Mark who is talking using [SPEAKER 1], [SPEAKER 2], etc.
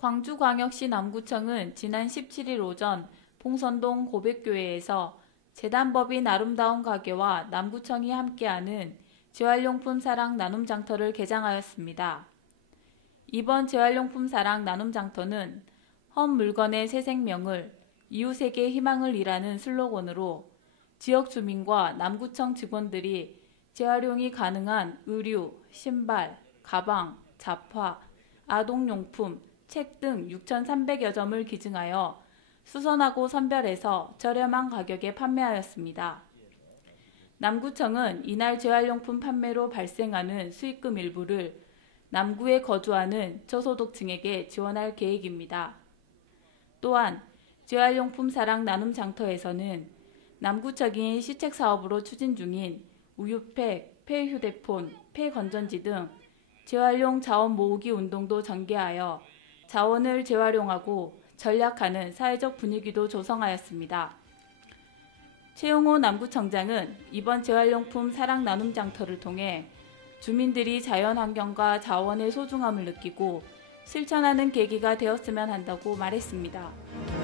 [SPEAKER 1] 광주광역시 남구청은 지난 17일 오전 봉선동 고백교회에서 재단법인 아름다운 가게와 남구청이 함께하는 재활용품 사랑 나눔 장터를 개장하였습니다. 이번 재활용품 사랑 나눔 장터는 헌 물건의 새 생명을 이웃에게 희망을 이라는 슬로건으로 지역 주민과 남구청 직원들이 재활용이 가능한 의류, 신발, 가방, 잡화, 아동용품, 책 등 6,300여 점을 기증하여 수선하고 선별해서 저렴한 가격에 판매하였습니다. 남구청은 이날 재활용품 판매로 발생하는 수익금 일부를 남구에 거주하는 저소득층에게 지원할 계획입니다. 또한 재활용품 사랑 나눔 장터에서는 남구적인 시책 사업으로 추진 중인 우유팩, 폐휴대폰, 폐건전지 등 재활용 자원 모으기 운동도 전개하여 자원을 재활용하고 전략하는 사회적 분위기도 조성하였습니다. 최용호 남구청장은 이번 재활용품 사랑 나눔 장터를 통해 주민들이 자연환경과 자원의 소중함을 느끼고 실천하는 계기가 되었으면 한다고 말했습니다.